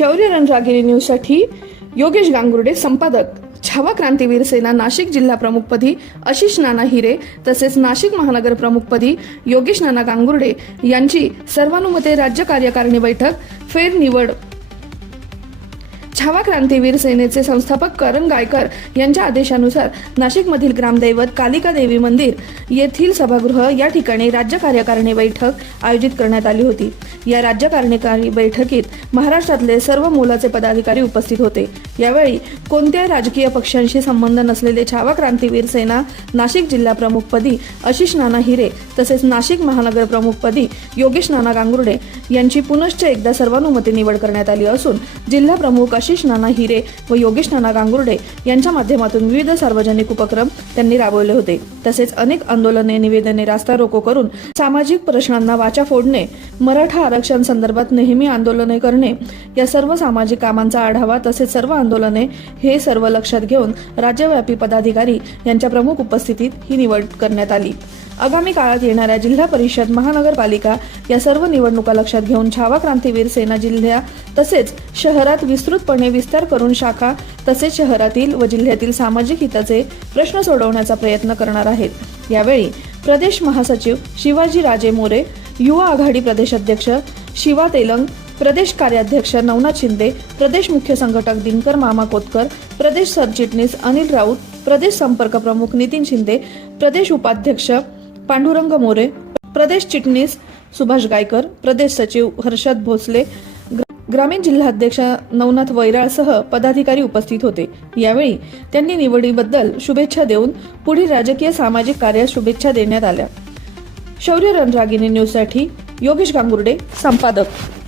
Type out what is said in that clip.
शौर्य रणरागिणी न्यूजसाठी योगेश गांगुर्डे, संपादक छावा क्रांतीवीर सेना नाशिक जिल्हा प्रमुखपदी आशिष नाना हिरे तसेच नाशिक महानगर प्रमुखपदी योगेश नाना गांगुर्डे यांची सर्वानुमते राज्य कार्यकारिणी बैठक फेरनिवड। छावा क्रांतीवीर सेनेचे संस्थापक करण गायकर यांच्या आदेशानुसार नाशिकमधील ग्रामदैवत कालिका देवी मंदिर येथील सभागृह या ठिकाणी राज्य कार्यकारिणी बैठक आयोजित करण्यात आली होती। या राज्य कार्यकारिणी बैठकीत महाराष्ट्रातले सर्व मोलाचे पदाधिकारी उपस्थित होते। यावेळी कोणत्याही राजकीय पक्षांशी संबंध नसलेले छावा क्रांतीवीर सेना नाशिक जिल्हा प्रमुखपदी आशिष नाना हिरे तसेच नाशिक महानगर प्रमुखपदी योगेश नाना गांगुर्डे यांची पुनश्च एकदा सर्वानुमते निवड करण्यात आली असून जिल्हा प्रमुख आशिष नाना हिरे व योगेश नाना गांगुर्डे यांच्या माध्यमातून विविध सार्वजनिक उपक्रम त्यांनी राबवले होते। तसेच अनेक आंदोलने, निवेदने, रास्ता रोको करून सामाजिक प्रश्नांना वाचा फोडणे, मराठा आरक्षण संदर्भात नेहमी आंदोलने करणे, या सर्व सामाजिक कामांचा आढावा तसेच सर्व आंदोलने हे सर्व लक्षात घेऊन राज्यव्यापी पदाधिकारी यांच्या प्रमुख उपस्थितीत ही निवड करण्यात आली। आगामी काळात येणाऱ्या जिल्हा परिषद, महानगरपालिका या सर्व निवडणुका लक्षात घेऊन छावा क्रांतीवीर सेना जिल्ह्या तसेच शहरात विस्तृतपणे विस्तार करून शाखा तसेच शहरातील व जिल्ह्यातील सामाजिक हिताचे प्रश्न सोडवण्याचा प्रयत्न करणार आहेत। यावेळी प्रदेश महासचिव शिवाजी राजे मोरे, युवा आघाडी प्रदेश अध्यक्ष शिवा तेलंग, प्रदेश कार्याध्यक्ष नवनाथ शिंदे, प्रदेश मुख्य संघटक दिनकर मामा कोतकर, प्रदेश सरचिटणीस अनिल राऊत, प्रदेश संपर्क प्रमुख नितीन शिंदे, प्रदेश उपाध्यक्ष पांडुरंग मोरे, प्रदेश चिटणीस सुभाष गायकर, प्रदेश सचिव हर्षद भोसले, ग्रामीण जिल्हाध्यक्ष नवनाथ वैराळसह पदाधिकारी उपस्थित होते। यावेळी त्यांनी निवडीबद्दल शुभेच्छा देऊन पुढील राजकीय सामाजिक कार्यास शुभेच्छा देण्यात आल्या। शौर्य रणरागिणी न्यूजसाठी योगेश गांगुर्डे, संपादक।